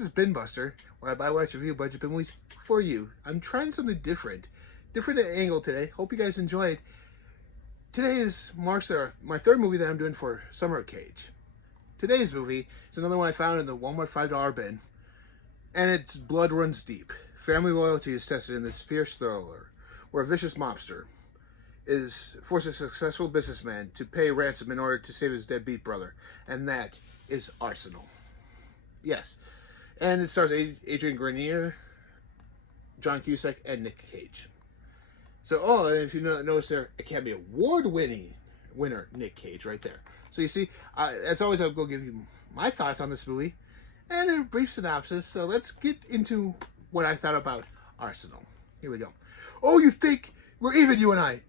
This is BINBUSTER, where I buy, watch, review, budget bin movies for you. I'm trying something different angle today. Hope you guys enjoyed. Today marks my third movie that I'm doing for Summer of Cage. Today's movie is another one I found in the Walmart $5 bin, and it's Blood Runs Deep. Family loyalty is tested in this fierce thriller, where a vicious mobster forces a successful businessman to pay ransom in order to save his deadbeat brother, and that is Arsenal. Yes, and it stars Adrian Grenier, John Cusack, and Nick Cage. So, and if you notice there, Academy Award winner Nick Cage right there. So you see, as always, I'll go give you my thoughts on this movie and a brief synopsis. So let's get into what I thought about Arsenal. Here we go. Oh, you think we're even, you and I?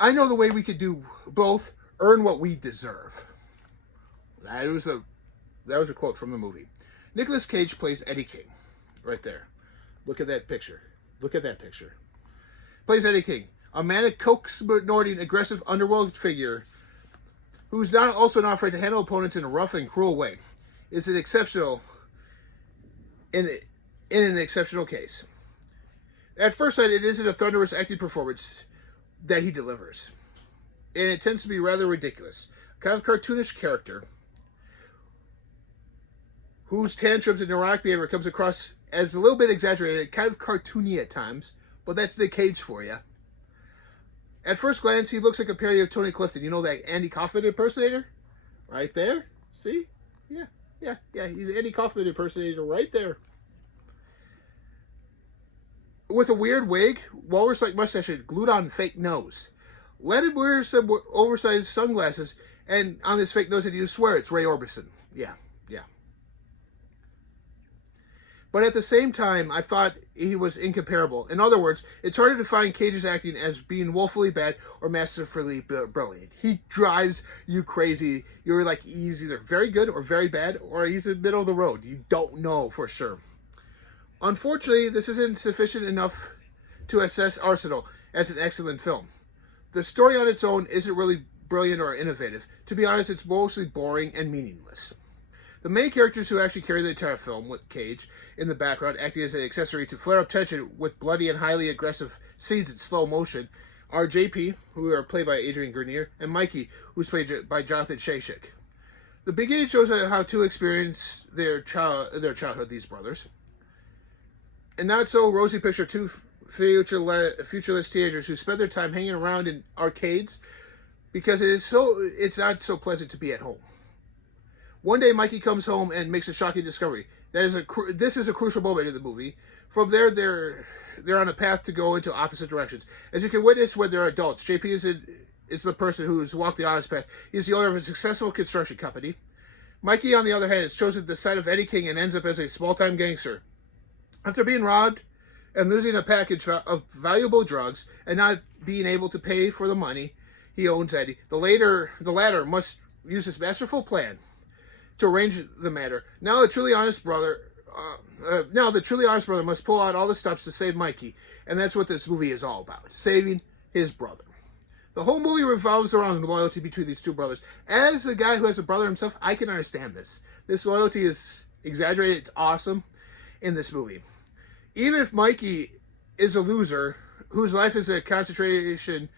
I know the way we could do both. Earn what we deserve. That was a quote from the movie. Nicolas Cage plays Eddie King, right there. Look at that picture. Look at that picture. Plays Eddie King, a manic, coke-snorting, aggressive underworld figure who's also not afraid to handle opponents in a rough and cruel way. It's an exceptional, in an exceptional case. At first sight, it isn't a thunderous acting performance that he delivers, and it tends to be rather ridiculous. A kind of cartoonish character whose tantrums and neurotic behavior comes across as a little bit exaggerated, kind of cartoony at times, but that's Nick Cage for you. At first glance, he looks like a parody of Tony Clifton. You know that Andy Kaufman impersonator? Right there. See? Yeah. He's an Andy Kaufman impersonator right there. With a weird wig, walrus-like mustache, and glued-on fake nose. Let him wear some oversized sunglasses, and on this fake nose, and you swear it's Ray Orbison. Yeah. But at the same time, I thought he was incomparable. In other words, it's harder to find Cage's acting as being woefully bad or masterfully brilliant. He drives you crazy. You're like, he's either very good or very bad, or he's in the middle of the road. You don't know for sure. Unfortunately, this isn't sufficient enough to assess Arsenal as an excellent film. The story on its own isn't really brilliant or innovative. To be honest, it's mostly boring and meaningless. The main characters who actually carry the entire film, with Cage in the background acting as an accessory to flare up tension with bloody and highly aggressive scenes in slow motion, are JP, who are played by Adrian Grenier, and Mikey, who's played by Jonathon Schaech. The beginning shows how to experience their childhood, these brothers. And not so rosy picture two futureless teenagers who spend their time hanging around in arcades because it's not so pleasant to be at home. One day, Mikey comes home and makes a shocking discovery. This is a crucial moment in the movie. From there, they're on a path to go into opposite directions. As you can witness when they're adults, JP is the person who's walked the honest path. He's the owner of a successful construction company. Mikey, on the other hand, has chosen the side of Eddie King and ends up as a small-time gangster. After being robbed and losing a package of valuable drugs and not being able to pay for the money he owes Eddie, the latter must use his masterful plan to arrange the matter. Now the truly honest brother must pull out all the stops to save Mikey, and that's what this movie is all about, saving his brother. The whole movie revolves around loyalty between these two brothers. As a guy who has a brother himself, I can understand this. This loyalty is exaggerated. It's awesome in this movie. Even if Mikey is a loser, whose life is a concentration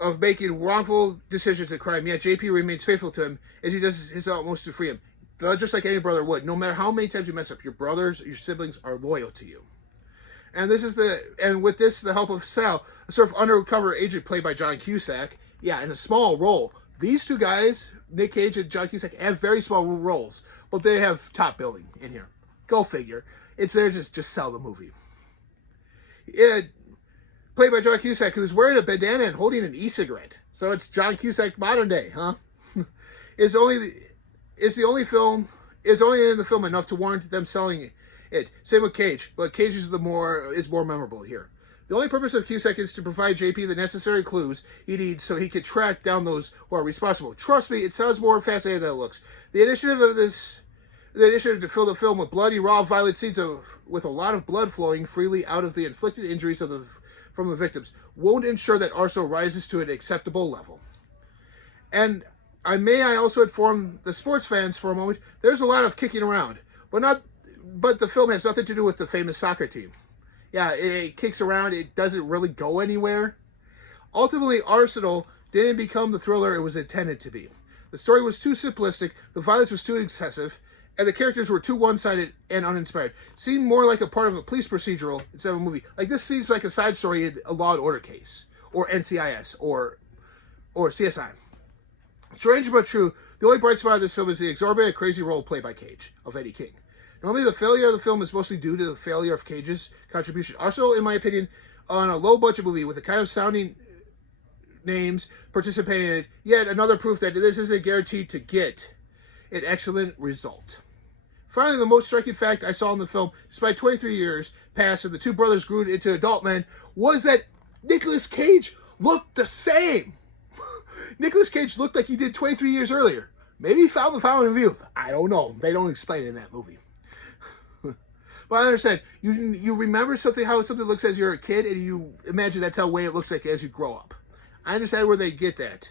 of making wrongful decisions at crime, yet JP remains faithful to him as he does his utmost to free him. Just like any brother would. No matter how many times you mess up, your brothers, your siblings are loyal to you. And with this, the help of Sal, a sort of undercover agent played by John Cusack, in a small role. These two guys, Nick Cage and John Cusack, have very small roles, but they have top billing in here. Go figure. It's there to just sell the movie. Played by John Cusack, who's wearing a bandana and holding an e-cigarette. So it's John Cusack modern day, huh? Is only in the film enough to warrant them selling it. Same with Cage, but Cage is more memorable here. The only purpose of Cusack is to provide JP the necessary clues he needs so he can track down those who are responsible. Trust me, it sounds more fascinating than it looks. The initiative to fill the film with bloody, raw, violent scenes with a lot of blood flowing freely out of the inflicted injuries from the victims won't ensure that Arsenal rises to an acceptable level. And I also inform the sports fans for a moment, there's a lot of kicking around, but but the film has nothing to do with the famous soccer team. Yeah, it kicks around. It doesn't really go anywhere. Ultimately, Arsenal didn't become the thriller it was intended to be. The story was too simplistic, the violence was too excessive, and the characters were too one-sided and uninspired. It seemed more like a part of a police procedural instead of a movie. Like, this seems like a side story in a Law & Order case, or NCIS, or CSI. Strange but true, the only bright spot of this film is the exorbitant, crazy role played by Cage, of Eddie King. Normally, the failure of the film is mostly due to the failure of Cage's contribution. Also, in my opinion, on a low-budget movie with the kind of sounding names participated, yet another proof that this isn't guaranteed to get an excellent result. Finally, the most striking fact I saw in the film, despite 23 years passed and the two brothers grew into adult men, was that Nicolas Cage looked the same. Nicolas Cage looked like he did 23 years earlier. Maybe he found the fountain of youth. I don't know. They don't explain it in that movie. But I understand. You remember something, how something looks as you're a kid, and you imagine that's how way it looks like as you grow up. I understand where they get that.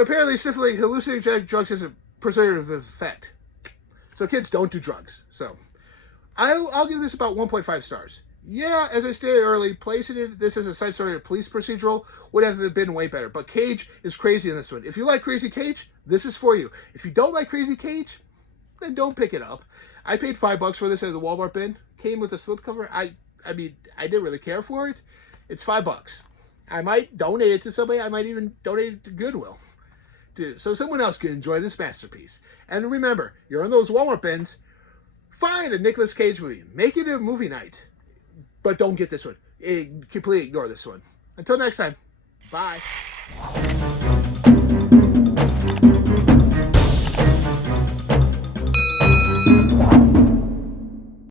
Apparently, simply hallucinogenic drugs has a preservative effect. So kids don't do drugs. So I'll give this about 1.5 stars. Yeah, as I stated earlier, placing this as a side story of police procedural would have been way better. But Cage is crazy in this one. If you like Crazy Cage, this is for you. If you don't like Crazy Cage, then don't pick it up. I paid $5 for this at the Walmart bin. Came with a slipcover. I mean, I didn't really care for it. It's $5. I might donate it to somebody. I might even donate it to Goodwill, so someone else can enjoy this masterpiece. And remember, you're in those Walmart bins. Find a Nicolas Cage movie. Make it a movie night. But don't get this one. Completely ignore this one. Until next time. Bye.